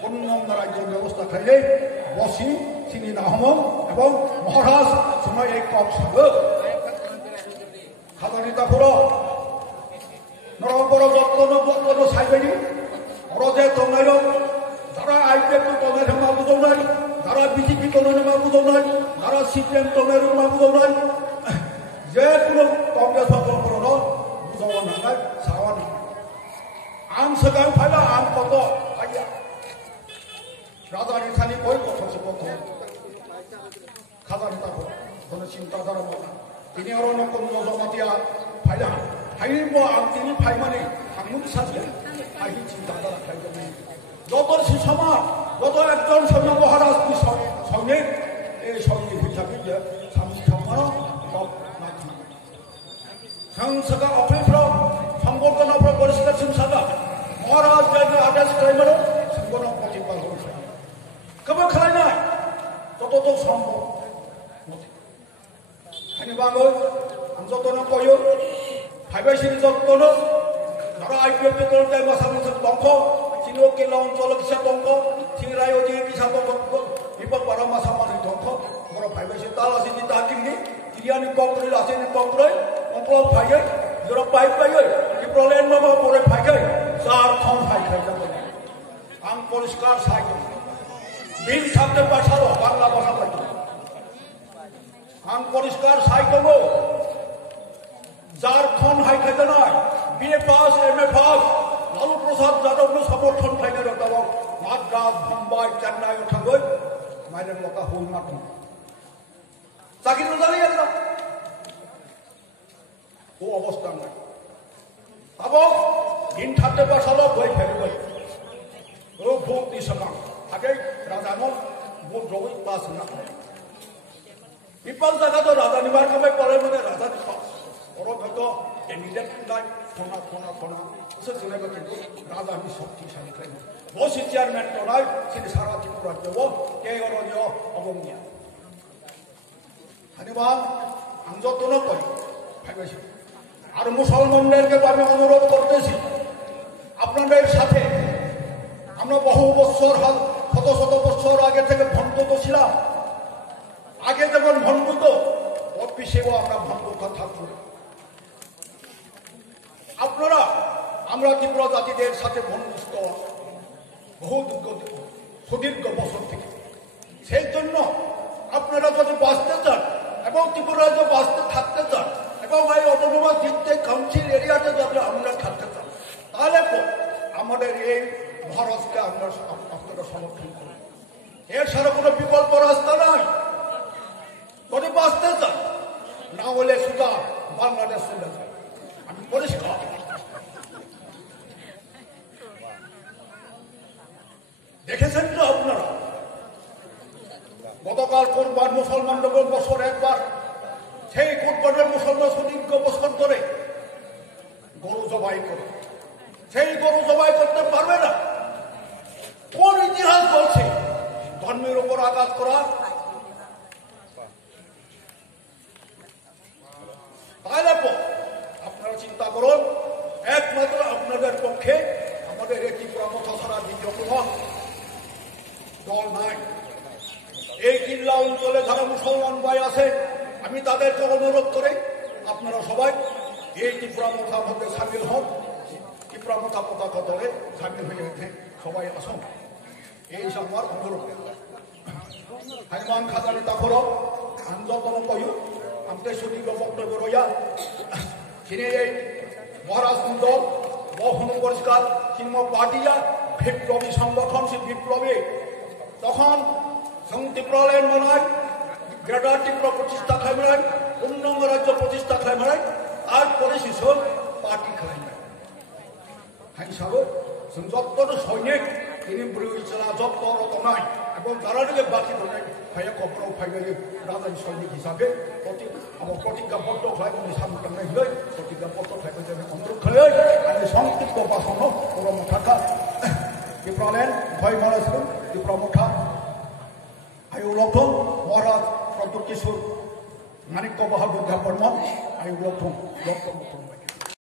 পূর্ণাঙ্গ রাজ্য ব্যবস্থা খাইলে বসি চিনি নাহমন এবং মহারাজ সময় এই কম সাগর খাদানিতা করো নরবর যত্ন সাইবেনি অরজে তঙ্গাইল যারা আইপিএফ তঙ্গাই মা বুঝাও নাই যারা বিজেপি তঙ্গাই মা বুঝাও নাই যারা সিপিএম তঙ্গাই মা বুঝাও নাই যে কোনো কংগ্রেস সকল বুঝাও নাঙ্গাই সাওয়া নাঙ্গাই आं सगां फाइला आं कत फाइया राजानि थानि कय कथसे कथ खाजानि ताको कोन चिंता दारा माना तिनि आरो न कोन जमातिया फाइला फाइबो आं तिनि फाइमाने आंमुख साजिया आहि चिंता दारा फाइजोनि যত সিসমা যত একজন সৈন্য মহারাজ কি সৈনিক এই সৈনিক হিসাবে যে সামসামানো সব মাথা সংসদা অফিসর সংগঠনফोर परिष्कार सिमसागा महाराज जायनि आदेश खालामनो संगठन प्रतिपाल होयो कबो खालामनाय तत सम्भव आंनि बागै आं जतन कयो फाइबासिनि जतन नरा आइपिएफ बेतलताय मासामोन दंख चिनो केला अञ्चल किसा दंख थिंराय अदि किसा दंख बिपक बारा मासामान दंख बर फाइबासि तालासिनि ताकिनि तिरियानि कक्रै लासेनि कक्रै अंकल फाइयै जरा पाइप पाइयै प्रलेन माबा परे फाइकै चार खम फाइकै जाबाय आं परिष्कार साइको बिल साबते बासाल बांला भाषा बायदि आं परिष्कार साइको जार खम हाइकै जानाय बीए पास एमए पास लालू प्रसाद यादवनि समर्थन फाइनै रदाव माद्रास मुम्बाइ चेन्नाइ थांगै माइरेन लका हुल माथो चाकरि जानाय एकदम ও অবস্থা নাই আবো দিন থাকতে বাসালো বই ফেলবে ও ভোট দিছনা আগে রাজানো ভোট জমি পাস না পিপল জায়গা তো রাজা নিবার কবে পরে মানে রাজা পাস ওর হয়তো ক্যান্ডিডেট নাই ফোনা সে শুনে কিন্তু রাজা আমি শক্তিশালী খাই বসি চেয়ারম্যান তো নাই সেটি সারা ত্রিপুরা দেব কে অরণ্য অবজ্ঞা ধন্যবাদ আমি যত্ন করি ভাইবাসী আর মুসলমানদেরকে আমি অনুরোধ করতেছি আপনাদের সাথে আমরা বহু বছর শত বছর আগে থেকে ভণ্ডত ছিলাম আগে যেমন ভণ্ডত অফিসেও আমরা ভণ্ডতা থাকবো আপনারা আমরা ত্রিপুরা জাতিদের সাথে বন্ধুত্ব বহু সুদীর্ঘ বছর থেকে সেই জন্য আপনারা যদি বাঁচতে চান এবং ত্রিপুরা যে বাঁচতে থাকতে চান এবং এই অটোনোমাস ডিস্ট্রিক্ট কাউন্সিল এরিয়াতে যাতে আমরা থাকতে চান তাহলে আমাদের এই মহারাজকে আপনারা সমর্থন করুন এর ছাড়া কোনো বিকল্প রাস্তা নাই যদি বাঁচতে চান না হলে সুদা বাংলাদেশ চলে যায় আমি পরিষ্কার দেখেছেন তো আপনারা গতকাল কোরবান মুসলমানদের বছর একবার সেই কোরবানের মুসলমান সুদীর্ঘ বছর ধরে গরু জবাই করে সেই গরু জবাই করতে পারবে না কোন ইতিহাস বলছে ধর্মের উপর আঘাত করা তাহলে আপনারা চিন্তা করুন একমাত্র আপনাদের পক্ষে আমাদের এই ত্রিপুরা কথা ছাড়া দ্বিতীয় কোনো দল নাই এই কিল্লা অঞ্চলে যারা মুসলমান ভাই আছে আমি তাদেরকে অনুরোধ করে আপনারা সবাই এই ত্রিপুরা মথার মধ্যে সামিল হন ত্রিপুরা মথা পতাকা দলে সামিল হয়ে সবাই আসুন এই আমার অনুরোধ হাইমান খাজানি তাখর আম যতন কয়ু আমতে সুদীর্ঘ বক্তব্য রইয়া তিনি এই মহারাজ দল বহু পরিষ্কার চিহ্ন পাটিয়া বিপ্লবী সংগঠন সে বিপ্লবী তখন ত্রিপুরালেন মনায় গ্রেটার ত্রিপুরা প্রতিষ্ঠা খাইমারায় পূর্ণাঙ্গ রাজ্য প্রতিষ্ঠা খাইমারায় আর পরিশেষ পার্টি খাইমারায় হিসাবে যত সৈনিক তিনি ব্রিটিশরা যত রত নাই এবং তারা দিকে বাকি ধরে ভাইয়া কপড়াও ফাইনালি রাজার সৈনিক হিসাবে আমার প্রতিজ্ঞাবদ্ধ হয় উনি সামনে নাই হয়ে প্রতিজ্ঞাবদ্ধ ফাইবে যাবে অনুরোধ হয়ে আমি সংক্ষিপ্ত বাসন পরমঠাকা ত্রিপুরালেন ভয় মারাছিলেন ত্রিপুরামঠা আয়ুলথম মহারাজ প্রদ্যুৎ কিশোর মানিক্য বাহাদুর বর্মন আয়ুলথম লক্ষ্য